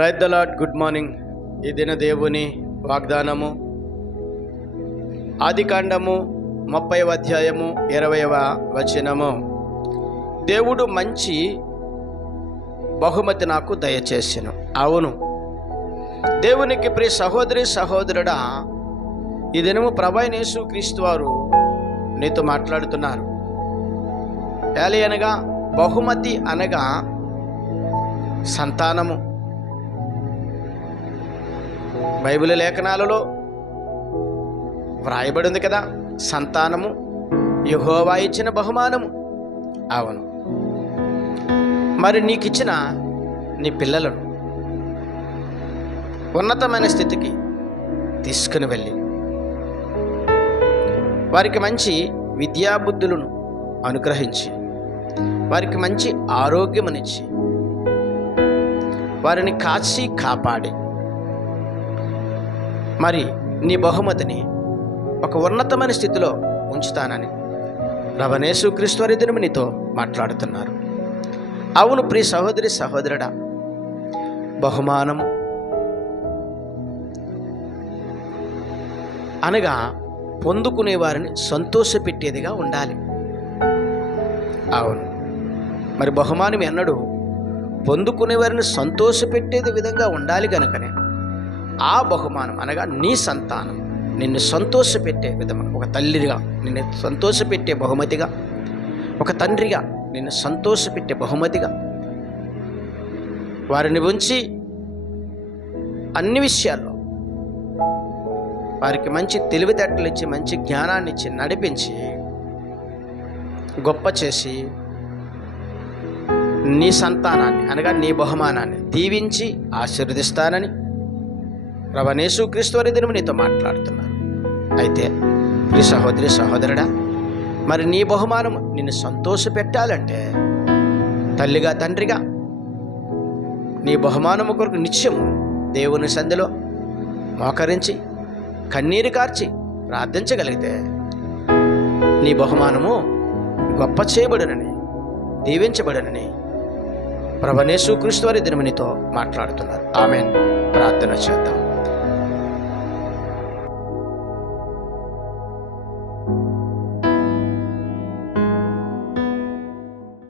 Praise the lord. Good morning. ఈ దిన దేవుని వాగ్దానము ఆదికాండము 30వ అధ్యాయము 20వ వచనము. దేవుడు మంచి బహుమతి నాకు దయచేసెను. అవును, దేవునికి ప్రియ సహోదరి సహోదరుడా, ఈ దినము ప్రభువైన యేసుక్రీస్తు వారు నీతో మాట్లాడుతున్నారు. ఏలి అనగా బహుమతి అనగా సంతానము. బైబిల్ లేఖనాలలో వ్రాయబడింది కదా, సంతానము యెహోవా ఇచ్చిన బహుమానము. అవును, మరి నీకు ఇచ్చిన నీ పిల్లలను ఉన్నతమైన స్థితికి తీసుకుని వెళ్ళి వారికి మంచి విద్యాబుద్ధులను అనుగ్రహించి వారికి మంచి ఆరోగ్యమునిచ్చి వారిని కాచి కాపాడి మరి నీ బహుమతిని ఒక ఉన్నతమైన స్థితిలో ఉంచుతానని ప్రభువైన యేసుక్రీస్తు వారి దినము నీతో మాట్లాడుతున్నారు. అవును ప్రియ సహోదరి సహోదరుడా, బహుమానము అనగా పొందుకునే వారిని సంతోషపెట్టేదిగా ఉండాలి. అవును, మరి బహుమానం ఎన్నడూ పొందుకునే వారిని సంతోషపెట్టేది విధంగా ఉండాలి కనుకనే ఆ బహుమానం అనగా నీ సంతానం నిన్ను సంతోషపెట్టే విధంగా, ఒక తల్లిగా నిన్ను సంతోషపెట్టే బహుమతిగా, ఒక తండ్రిగా నిన్ను సంతోషపెట్టే బహుమతిగా వారిని ఉంచి అన్ని విషయాల్లో వారికి మంచి తెలివితేటలు ఇచ్చి మంచి జ్ఞానాన్ని ఇచ్చి నడిపించి గొప్ప చేసి నీ సంతానాన్ని అనగా నీ బహుమానాన్ని దీవించి ఆశీర్వదిస్తానని ప్రభువైన యేసుక్రీస్తు వారి దినము నీతో మాట్లాడుతున్నారు. అయితే ప్రియ సహోదరి సహోదరుడా, మరి నీ బహుమానం నిన్ను సంతోషపెట్టాలంటే తల్లిగా తండ్రిగా నీ బహుమానము కొరకు నిత్యము దేవుని సంధిలో మోకరించి కన్నీరు కార్చి ప్రార్థించగలిగితే నీ బహుమానము గొప్ప చేయబడునని దీవించబడునని ప్రభువైన యేసుక్రీస్తు వారి దినము నీతో మాట్లాడుతున్నారు. ఆమేన్. ప్రార్థన చేద్దాం.